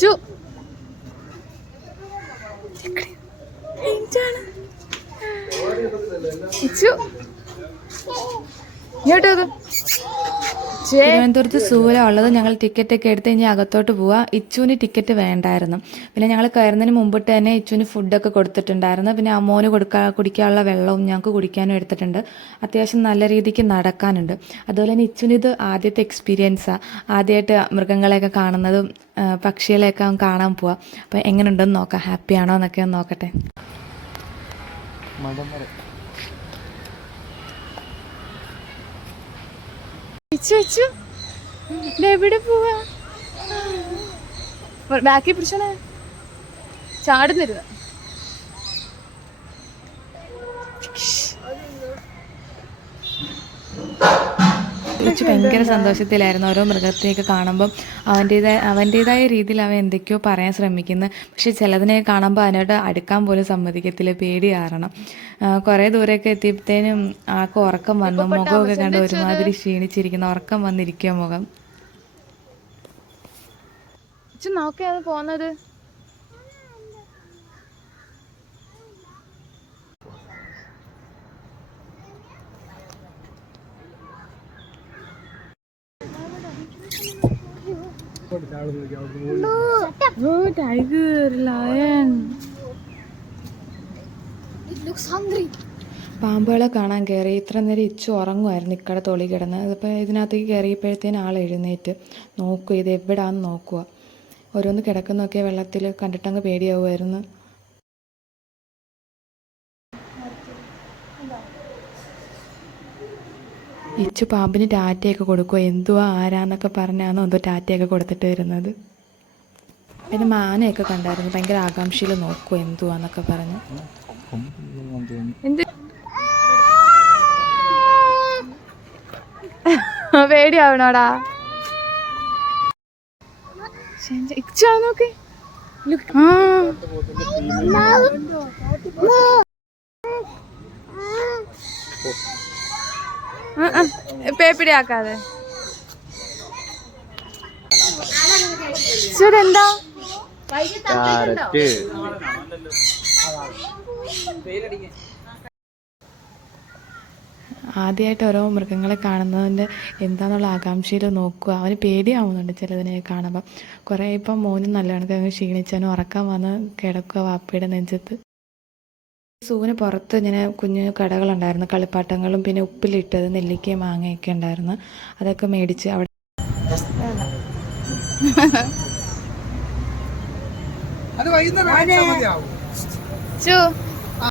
ചു ഇങ്ങോട്ടത് തിരുവനന്തപുരത്ത് സൂവിലുള്ളത് ഞങ്ങൾ ടിക്കറ്റൊക്കെ എടുത്ത് ഇനി അകത്തോട്ട് പോവാം. ഇച്ചുവിന് ടിക്കറ്റ് വേണ്ടായിരുന്നു. പിന്നെ ഞങ്ങൾ കയറുന്നതിന് മുമ്പിട്ട് തന്നെ ഇച്ചുവിന് ഫുഡൊക്കെ കൊടുത്തിട്ടുണ്ടായിരുന്നു. പിന്നെ അമ്മോന് കുടിക്കാനുള്ള വെള്ളവും ഞങ്ങൾക്ക് കുടിക്കാനും എടുത്തിട്ടുണ്ട്. അത്യാവശ്യം നല്ല രീതിക്ക് നടക്കാനുണ്ട്. അതുപോലെ തന്നെ ഇച്ചുവിനിത് ആദ്യത്തെ എക്സ്പീരിയൻസാണ്. ആദ്യമായിട്ട് മൃഗങ്ങളെയൊക്കെ കാണുന്നതും പക്ഷികളെയൊക്കെ കാണാൻ പോവാം. അപ്പോൾ എങ്ങനെയുണ്ടെന്ന് നോക്കാം, ഹാപ്പിയാണോ എന്നൊക്കെ ഒന്ന് നോക്കട്ടെ. എവിടെ പോവാ? ബാക്കി പിടിച്ചോണേ, ചാടുന്നിരുന്നു. ഇച്ചു ഭയങ്കര സന്തോഷത്തിലായിരുന്നു. ഓരോ മൃഗത്തെയൊക്കെ കാണുമ്പം അവൻ്റേതായ രീതിയിൽ അവൻ എന്തൊക്കെയോ പറയാൻ ശ്രമിക്കുന്നു. പക്ഷെ ചിലതിനെ കാണുമ്പോൾ അതിനോട് അടുക്കാൻ പോലും സമ്മതിക്കത്തില്ല, പേടി കാരണം. കുറേ ദൂരമൊക്കെ എത്തിയപ്പോഴത്തേനും ആൾക്ക് ഉറക്കം വന്നു. മുഖമൊക്കെ കണ്ട് ഒരുമാതിരി ക്ഷീണിച്ചിരിക്കുന്നു, ഉറക്കം വന്നിരിക്കുക മുഖം. നോക്കിയാണ് പോന്നത്. Tiger, lion. പാമ്പുകളെ കാണാൻ കയറി. ഇത്ര നേരം ഇച്ചു ഉറങ്ങുമായിരുന്നു ഇക്കടെ തൊളി കിടന്ന്. അതിപ്പോൾ ഇതിനകത്തേക്ക് കയറിയപ്പോഴത്തേനും ആൾ എഴുന്നേറ്റ് നോക്കുക, ഇത് എവിടാന്ന് നോക്കുക. ഓരോന്ന് കിടക്കുന്നൊക്കെ വെള്ളത്തിൽ കണ്ടിട്ടങ്ങ് പേടിയാവുമായിരുന്നു. ഇച്ചു പാമ്പിന് ടാറ്റയൊക്കെ കൊടുക്കുക, എന്തുവാ ആരാന്നൊക്കെ പറഞ്ഞാണോ എന്തോ ടാറ്റയൊക്കെ കൊടുത്തിട്ട് വരുന്നത്. പിന്നെ മാനയൊക്കെ കണ്ടായിരുന്നു, ഭയങ്കര ആകാംക്ഷയിൽ നോക്കുക എന്തുവാന്നൊക്കെ പറഞ്ഞു. പേടിയാവണോടാ? നോക്ക്. പേപ്പിടിയാക്കാതെ. എന്താ ആദ്യമായിട്ട് ഓരോ മൃഗങ്ങളെ കാണുന്നതിൻ്റെ എന്താണെന്നുള്ള ആകാംക്ഷയിൽ നോക്കുക. അവന് പേടിയാവുന്നുണ്ട് ചിലതിനെ കാണുമ്പം. കുറേ ഇപ്പം മോനും നല്ലവണ്ണം അങ്ങ് ക്ഷീണിച്ചാനും ഉറക്കം വന്ന് കിടക്കുക വാപ്പയുടെ നെഞ്ചത്ത്. സൂവിന് പുറത്ത് ഇങ്ങനെ കുഞ്ഞു കടകളുണ്ടായിരുന്നു, കളിപ്പാട്ടങ്ങളും പിന്നെ ഉപ്പിലിട്ടത് നെല്ലിക്കയും മാങ്ങയൊക്കെ ഉണ്ടായിരുന്നു. അതൊക്കെ മേടിച്ച് അവിടെ ചു